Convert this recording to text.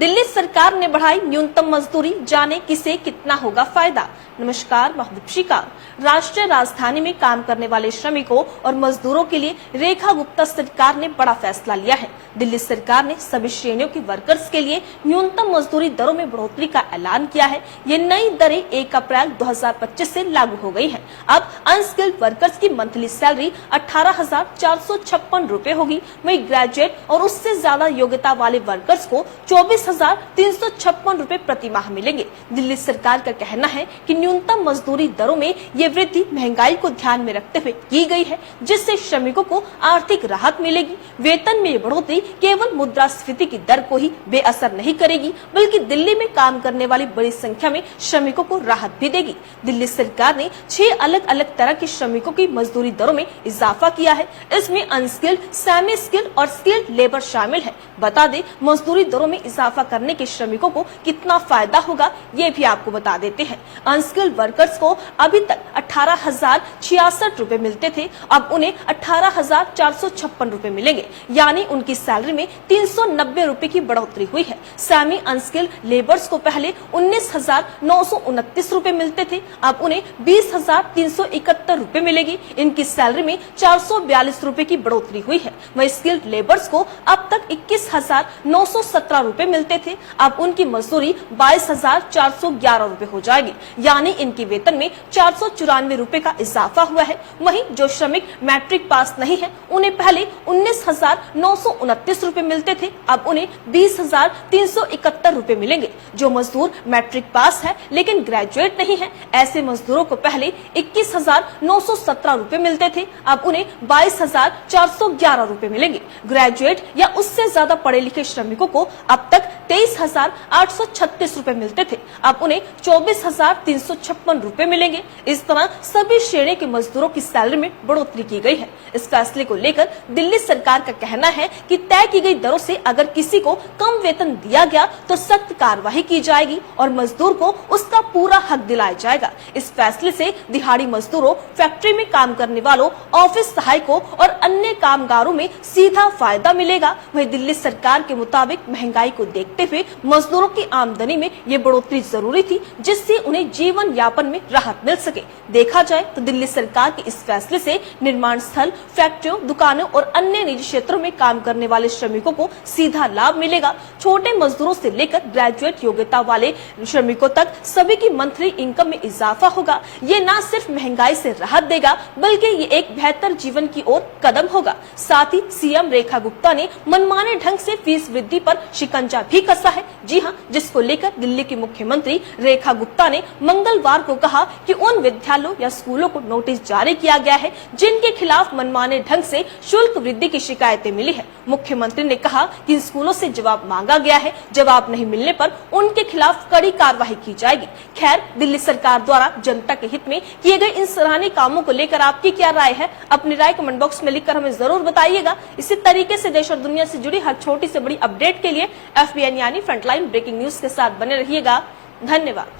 दिल्ली सरकार ने बढ़ाई न्यूनतम मजदूरी, जाने किसे कितना होगा फायदा। नमस्कार, मैं दीपिका। राष्ट्रीय राजधानी में काम करने वाले श्रमिकों और मजदूरों के लिए रेखा गुप्ता सरकार ने बड़ा फैसला लिया है। दिल्ली सरकार ने सभी श्रेणियों के वर्कर्स के लिए न्यूनतम मजदूरी दरों में बढ़ोतरी का ऐलान किया है। ये नई दरें 1 अप्रैल 2025 से लागू हो गई है। अब अनस्किल्ड वर्कर्स की मंथली सैलरी 18,456 रूपए होगी। वहीं ग्रेजुएट और उससे ज्यादा योग्यता वाले वर्कर्स को 24,356 रूपए प्रति माह मिलेंगे। दिल्ली सरकार का कहना है कि न्यूनतम मजदूरी दरों में ये वृद्धि महंगाई को ध्यान में रखते हुए की गई है, जिससे श्रमिकों को आर्थिक राहत मिलेगी। वेतन में बढ़ोतरी केवल मुद्रास्फीति की दर को ही बेअसर नहीं करेगी, बल्कि दिल्ली में काम करने वाली बड़ी संख्या में श्रमिकों को राहत भी देगी। दिल्ली सरकार ने 6 अलग अलग तरह के श्रमिकों की मजदूरी दरों में इजाफा किया है। इसमें अनस्किल्ड, सेमी स्किल्ड और स्किल्ड लेबर शामिल है। बता दें, मजदूरी दरों में इजाफा करने के श्रमिकों को कितना फायदा होगा, ये भी आपको बता देते हैं। अनस्किल्ड वर्कर्स को अभी तक 18,066 रूपए मिलते थे, अब उन्हें 18,456 रूपए मिलेंगे, यानी उनकी सैलरी में 390 रूपए की बढ़ोतरी हुई है। सेमी अनस्किल्ड लेबर्स को पहले 19,929 रूपए मिलते थे, अब उन्हें 20,371 रूपए मिलेगी। इनकी सैलरी में 442 रूपए की बढ़ोतरी हुई है। वहीं स्किल्ड लेबर्स को अब तक 21,917 रूपए मिलते थे, अब उनकी मजदूरी 22,411 रूपए हो जाएगी, यानी इनकी वेतन में 494 रूपए का इजाफा हुआ है। वहीं जो श्रमिक मैट्रिक पास नहीं है, उन्हें पहले 19,929 रूपए मिलते थे, अब उन्हें 20,371 रूपए मिलेंगे। जो मजदूर मैट्रिक पास है लेकिन ग्रेजुएट नहीं है, ऐसे मजदूरों को पहले 21,917 रूपए मिलते थे, अब उन्हें 22,411 रूपए मिलेंगे। ग्रेजुएट या उससे ज्यादा पढ़े लिखे श्रमिकों को अब तक 23,836 रूपए मिलते थे, अब उन्हें 24,356 रूपए मिलेंगे। इस तरह सभी श्रेणी के मजदूरों की सैलरी में बढ़ोतरी की गई है। इस फैसले को लेकर दिल्ली सरकार का कहना है कि तय की गई दरों से अगर किसी को कम वेतन दिया गया तो सख्त कार्रवाई की जाएगी और मजदूर को उसका पूरा हक दिलाया जाएगा। इस फैसले से दिहाड़ी मजदूरों, फैक्ट्री में काम करने वालों, ऑफिस सहायकों और अन्य कामगारों में सीधा फायदा मिलेगा। वहीं दिल्ली सरकार के मुताबिक महंगाई को देखते हुए मजदूरों की आमदनी में ये बढ़ोतरी जरूरी थी, जिससे उन्हें जीवन यापन में राहत मिल सके। देखा जाए तो दिल्ली सरकार के इस फैसले से निर्माण स्थल, फैक्ट्रियों, दुकानों और अन्य निजी क्षेत्रों में काम करने वाले श्रमिकों को सीधा लाभ मिलेगा। छोटे मजदूरों से लेकर ग्रेजुएट योग्यता वाले श्रमिकों तक सभी की मंथली इनकम में इजाफा होगा। ये न सिर्फ महंगाई से राहत देगा, बल्कि ये एक बेहतर जीवन की ओर कदम होगा। साथ ही सीएम रेखा गुप्ता ने मनमाने ढंग से फीस वृद्धि पर शिकंजा भी कसा है। जी हाँ, जिसको लेकर दिल्ली की मुख्यमंत्री रेखा गुप्ता ने मंगलवार को कहा कि उन विद्यालयों या स्कूलों को नोटिस जारी किया गया है जिनके खिलाफ मनमाने ढंग से शुल्क वृद्धि की शिकायतें मिली है। मुख्यमंत्री ने कहा कि इन स्कूलों से जवाब मांगा गया है, जवाब नहीं मिलने पर उनके खिलाफ कड़ी कार्रवाई की जाएगी। खैर, दिल्ली सरकार द्वारा जनता के हित में किए गए इन सराहनीय कामों को लेकर आपकी क्या राय है? अपनी राय कमेंट बॉक्स में लिखकर हमें जरूर बताइएगा। इसी तरीके से देश और दुनिया से जुड़ी हर छोटी से बड़ी अपडेट के लिए FBN यानी फ्रंटलाइन ब्रेकिंग न्यूज के साथ बने रहिएगा। धन्यवाद।